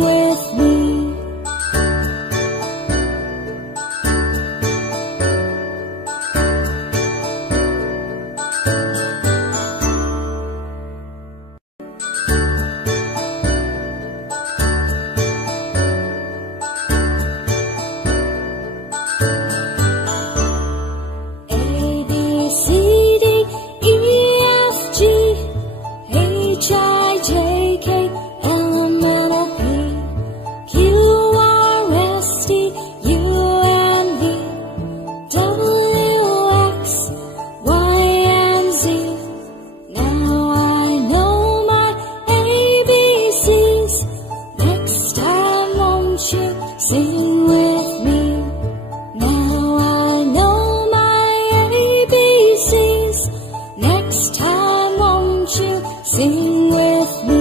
with me. Sing with me. Now I know my ABCs. Next time won't you sing with me?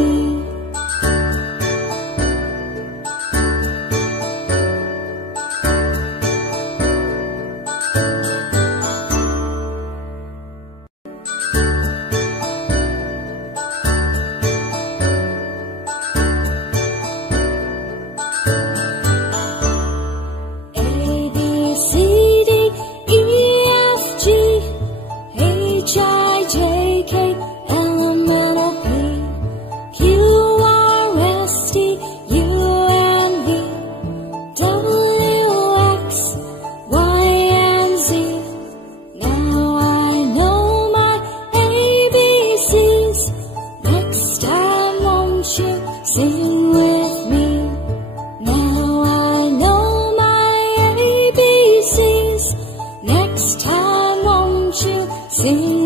Sing with me. Now I know my ABCs. Next time won't you sing